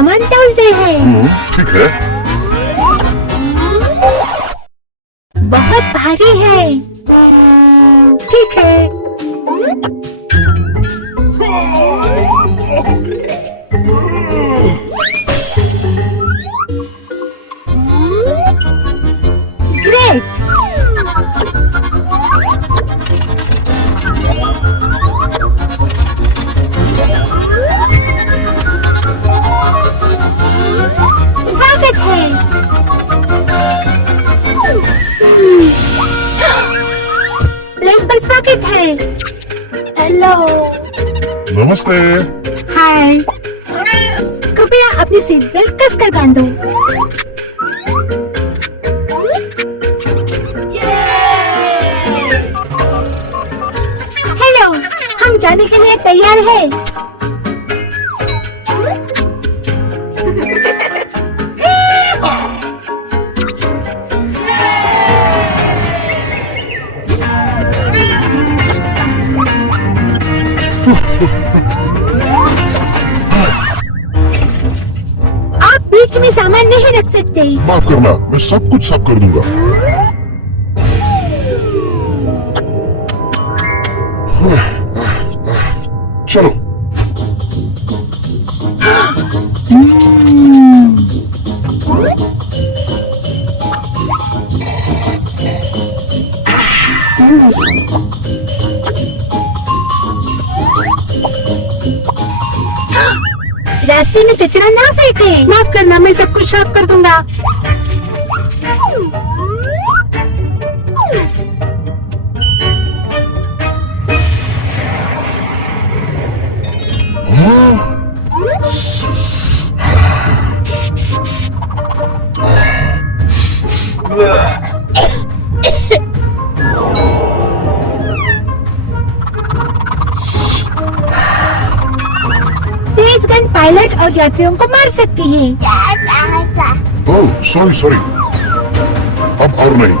सामान तौलते हैं। ठीक है। बहुत भारी है। ठीक है। ग्रेट। स्वागत है। प्लेन पर स्वागत है। हेलो। नमस्ते। हाय। कृपया अपनी सीट बेल्ट कस कर बांधो। हेलो, हम जाने के लिए तैयार हैं। आप बीच में सामान नहीं रख सकते। माफ करना, मैं सब कुछ साफ कर दूंगा। चलो। रास्ते में कचरा ना फेंके। माफ करना, मैं सब कुछ साफ कर दूंगा। तेज गन पायलट और यात्रियों को मार सकती है। ओह, सॉरी। अब और नहीं।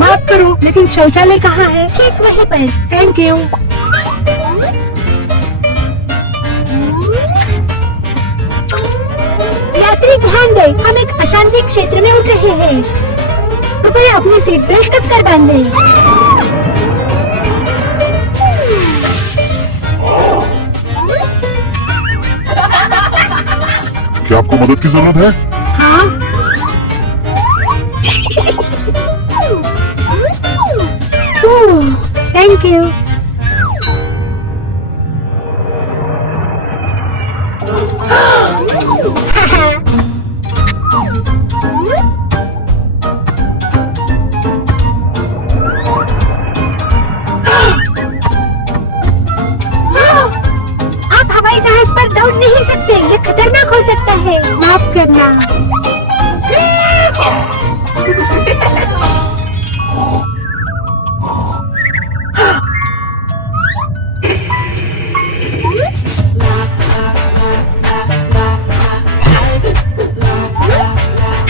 माफ करो, लेकिन शौचालय कहाँ है? ठीक वहीं पर। Thank you. यात्री ध्यान दें, हम एक अशांति क्षेत्र में उठ रहे हैं। कृपया अपनी सीट बेल्ट कस कर बांधें। क्या आपको मदद की जरूरत है? हाँ। Thank you. आप हवाई जहाज पर दौड़ नहीं सकते, ये खतरनाक हो सकता है। माफ करना।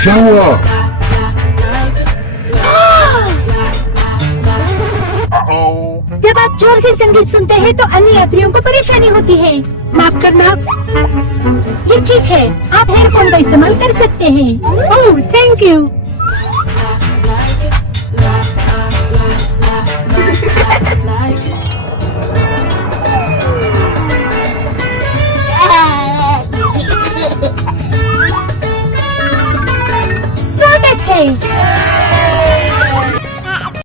क्या हुआ? जब आप जोर से संगीत सुनते हैं तो अन्य यात्रियों को परेशानी होती है। माफ करना। ये ठीक है, आप हेडफोन का इस्तेमाल कर सकते हैं। ओह, थैंक यू। स्वागत है।